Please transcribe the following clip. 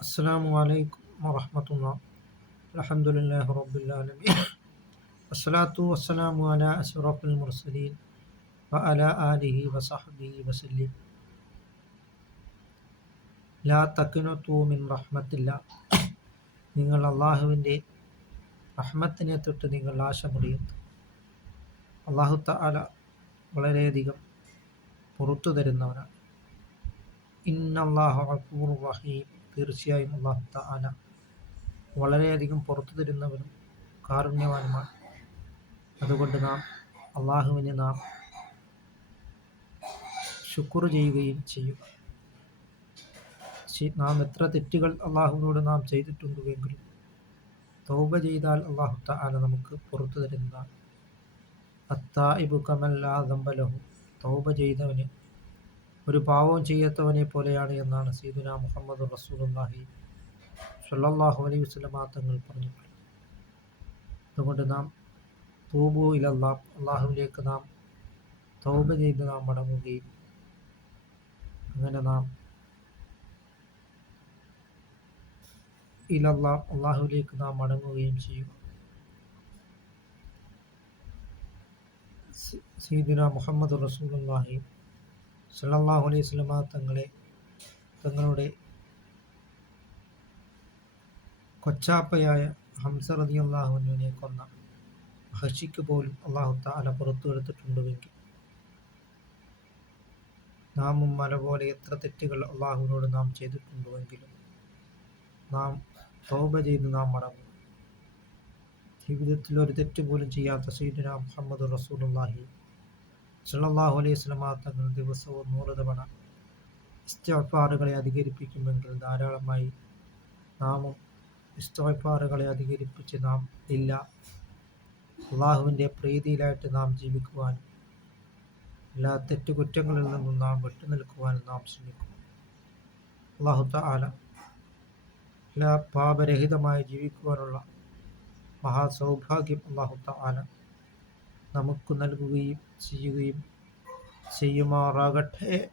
السلام عليكم ورحمة الله الحمد لله رب العالمين والصلاة والسلام على أشرف المرسلين وعلى آله وصحبه وسلم ലാ തക്കിനത്തു മിൻ റഹ്മത്തില്ല നിങ്ങൾ അള്ളാഹുവിൻ്റെ റഹ്മത്തിനെ തൊട്ട് നിങ്ങൾ ആശമുറിയുന്നു അള്ളാഹു താല വളരെയധികം പുറത്തു തരുന്നവരാണ് ഇന്നല്ലാഹു അക്ബൂർ റഹീം തീർച്ചയായും അള്ളാഹു താല വളരെയധികം പുറത്തു തരുന്നവനും കാരുണ്യവാനുമാണ്. അതുകൊണ്ട് നാം അള്ളാഹുവിനെ നാം ശുക്ർ ചെയ്യുകയും ചെയ്യുക നാം എത്ര തെറ്റുകൾ അള്ളാഹുവിനോട് നാം ചെയ്തിട്ടുണ്ടെങ്കിലും തൗബ ചെയ്താൽ അള്ളാഹു താല നമുക്ക് പുറത്തു തരുന്നതാണ്. അത്തായിബു കമല്ലാ ദമ്പലഹു തൗബ ചെയ്തവന് ഒരു പാവവും ചെയ്യാത്തവനെ പോലെയാണ് എന്നാണ് സീദുന മുഹമ്മദ് റസൂലുല്ലാഹി സല്ലാഹു അലൈഹി വസ്ലമാ തങ്ങൾ പറഞ്ഞിട്ടുള്ളത്. അതുകൊണ്ട് നാം തൂബു ഇലല്ലാ അള്ളാഹുവിലേക്ക് നാം തൗബ ചെയ്ത് നാം മടങ്ങുകയും അങ്ങനെ നാം ഇലല്ലാ അള്ളാഹുവിലേക്ക് നാം മടങ്ങുകയും ചെയ്യും സീദിന മുഹമ്മദ് റസൂലുല്ലാഹി സല്ലാഹു അലൈഹി സ്വലമ തങ്ങളെ തങ്ങളുടെ കൊച്ചാപ്പയായ ഹംസ റതി അള്ളാഹുവിനെ കൊന്ന ഹഷിക്ക് പോലും അള്ളാഹു താല പുറത്തു എടുത്തിട്ടുണ്ടുവെങ്കിൽ നാമും മല പോലെ എത്ര തെറ്റുകൾ അള്ളാഹുവിനോട് നാം ചെയ്തിട്ടുണ്ടുവെങ്കിലും നാം തോപ ചെയ്ത് നാം മടങ്ങും. ജീവിതത്തിൽ ഒരു തെറ്റ് പോലും ചെയ്യാത്ത സീദുന മുഹമ്മദ് റസൂലുള്ളാഹി സല്ലാഹു അലൈഹി സ്വലമാ തങ്ങൾ ദിവസവും നൂറ് തവണ ഇസ്തഫാറുകളെ അധികരിപ്പിക്കുമെങ്കിൽ ധാരാളമായി നാമും ഇസ്തഫാറുകളെ അധികരിപ്പിച്ച് നാം ഇല്ല. അള്ളാഹുവിന്റെ പ്രീതിയിലായിട്ട് നാം ജീവിക്കുവാൻ എല്ലാ തെറ്റുകുറ്റങ്ങളിൽ നിന്നും നാം വിട്ടുനിൽക്കുവാനും നാം ശ്രമിക്കും. അള്ളാഹു താല എല്ലാ പാപരഹിതമായി ജീവിക്കുവാനുള്ള മഹാസൗഭാഗ്യം അള്ളാഹു താല നമുക്ക് നൽകുകയും ചെയ്യുകയും ചെയ്യുമാറാകട്ടെ.